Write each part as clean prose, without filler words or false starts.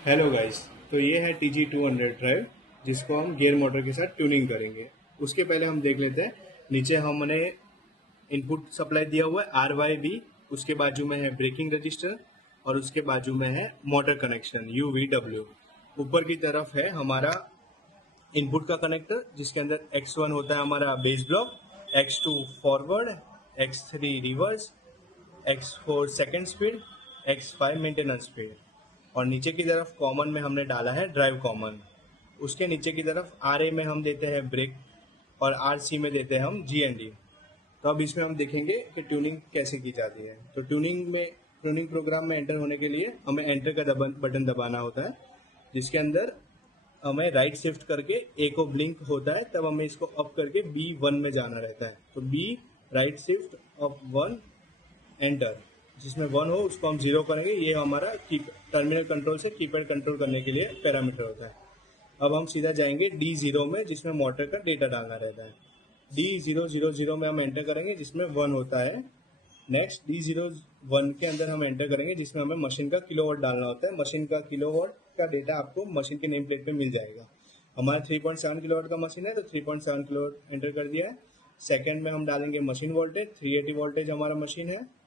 Hello guys. तो ये है TG200 ड्राइव, जिसको हम गियर मोटर के साथ ट्यूनिंग करेंगे। उसके पहले हम देख लेते हैं। नीचे हमने इनपुट सप्लाई दिया हुआ है RYB। उसके बाजू में है ब्रेकिंग रजिस्टर और उसके बाजू में है मोटर कनेक्शन UVW। ऊपर की तरफ है हमारा इनपुट का कनेक्टर, जिसके अंदर X1 होता है हमारा base block, X2 forward, X3 reverse, X4 second speed, X5 maintenance speed. और नीचे की तरफ कॉमन में हमने डाला है ड्राइव कॉमन। उसके नीचे की तरफ RA में हम देते हैं ब्रेक और RC में देते हैं हम GND। तो अब इसमें हम देखेंगे कि ट्यूनिंग कैसे की जाती है। तो ट्यूनिंग प्रोग्राम में एंटर होने के लिए हमें एंटर का बटन दबाना होता है, जिसके अंदर हमें राइट शिफ्ट करके ए को ब्लिंक होता है, तब हमें इसको अप करके B1 में जाना रहता है। तो B right shift up 1 enter, जिसमें 1 हो उसको हम 0 करेंगे। ये हमारा टर्मिनल कंट्रोल से कीपैड कंट्रोल करने के लिए पैरामीटर होता है। अब हम सीधा जाएंगे D0 में, जिसमें मोटर का डेटा डालना रहता है। D000 में हम एंटर करेंगे, जिसमें 1 होता है। नेक्स्ट D01 के अंदर हम एंटर करेंगे, जिसमें हमें मशीन का किलोवाट डालना होता है। मशीन का किलोवाट का डेटा आपको मशीन के नेम प्लेट पे मिल जाएगा। हमारा 3.7 किलोवाट का मशीन है, तो 3.7 किलोवाट एंटर कर दिया है। सेकंड में हम डालेंगे मशीन वोल्टेज, 380 वोल्टेज हमारा मशीन है।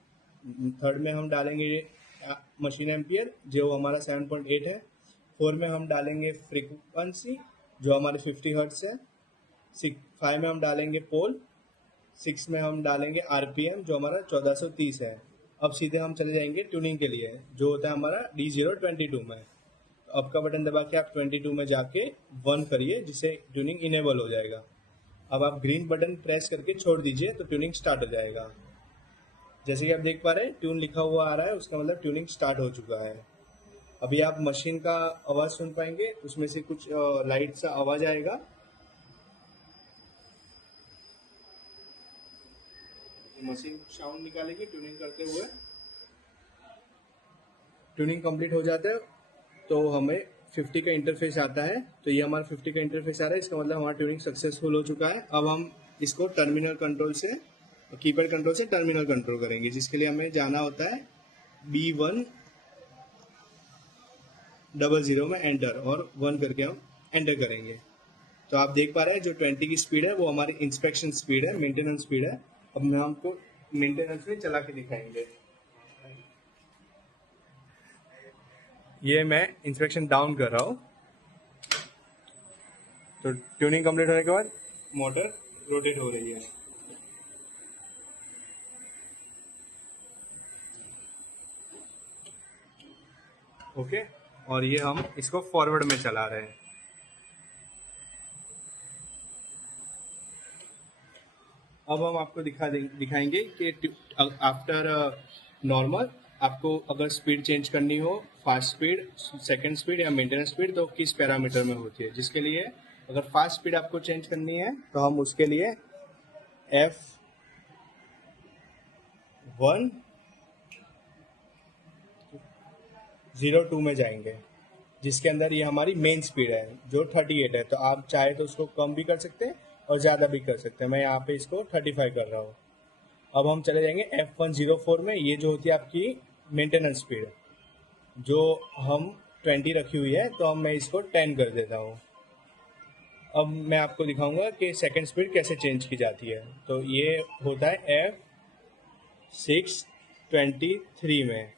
थर्ड में हम डालेंगे मशीन एम्पियर, जो हमारा 7.8 है। फोर में हम डालेंगे फ्रीक्वेंसी, जो हमारे 50 हर्ट्स है। 5 में हम डालेंगे पोल। 6 में हम डालेंगे RPM, जो हमारा 1430 है। अब सीधे हम चले जाएंगे ट्यूनिंग के लिए, जो होता है हमारा D022 में। तो अब का बटन दबा के आप 22 में जाके 1 करिए, जिससे ट्यूनिंग इनेबल हो जाएगा। अब आप ग्रीन बटन प्रेस करके छोड़ दीजिए, तो ट्यूनिंग स्टार्ट हो जाएगा। जैसे कि आप देख पा रहे हैं ट्यून लिखा हुआ आ रहा है, उसका मतलब ट्यूनिंग स्टार्ट हो चुका है। अभी आप मशीन का आवाज सुन पाएंगे, उसमें से कुछ लाइट सा आवाज आएगा। मशीन साउंड निकालेगी ट्यूनिंग करते हुए। ट्यूनिंग कंप्लीट हो जाता है तो हमें 50 का इंटरफेस आता है। तो ये हमारा 50 का इंटरफेस आ रहा है, इसका मतलब हमारा ट्यूनिंग सक्सेसफुल हो चुका है। अब हम इसको टर्मिनल कंट्रोल से, कीपैड कंट्रोल से टर्मिनल कंट्रोल करेंगे, जिसके लिए हमें जाना होता है B100 में एंटर, और 1 करके हम एंटर करेंगे। तो आप देख पा रहे हैं जो 20 की स्पीड है वो हमारी इंस्पेक्शन स्पीड है, मेंटेनेंस स्पीड है। अब मैं हमको मेंटेनेंस में चला के दिखाएंगे। ये मैं इंस्पेक्शन डाउन कर रहा हूँ। तो ट्यूनिंग कंप्लीट होने के बाद मोटर रोटेट हो रही है। ओके, और ये हम इसको फॉरवर्ड में चला रहे हैं। अब हम आपको दिखाएंगे कि आफ्टर नॉर्मल आपको अगर स्पीड चेंज करनी हो, फास्ट स्पीड, सेकंड स्पीड या मेंटेनेंस स्पीड, तो किस पैरामीटर में होती है। जिसके लिए अगर फास्ट स्पीड आपको चेंज करनी है तो हम उसके लिए F102 में जाएंगे, जिसके अंदर ये हमारी मेन स्पीड है जो 38 है। तो आप चाहे तो उसको कम भी कर सकते हैं और ज़्यादा भी कर सकते हैं। मैं यहाँ पे इसको 35 कर रहा हूँ। अब हम चले जाएंगे F104 में। ये जो होती है आपकी मेंटेनेंस स्पीड, जो हम 20 रखी हुई है, तो अब मैं इसको 10 कर देता हूँ। अब मैं आपको दिखाऊंगा कि सेकंड स्पीड कैसे चेंज की जाती है। तो ये होता है F623 में।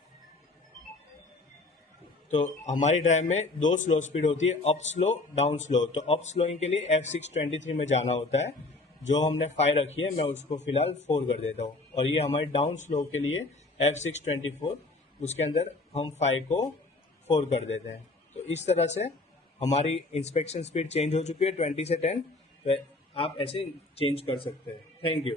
तो हमारी ड्राइव में 2 स्लो स्पीड होती है, अप स्लो, डाउन स्लो। तो अप स्लोइंग के लिए F623 में जाना होता है। जो हमने 5 रखी है, मैं उसको फिलहाल 4 कर देता हूँ। और ये हमारे डाउन स्लो के लिए F624, उसके अंदर हम 5 को 4 कर देते हैं। तो इस तरह से हमारी इंस्पेक्शन स्पीड चेंज हो चुकी है 20 से 10। तो आप ऐसे चेंज कर सकते हैं। Thank you.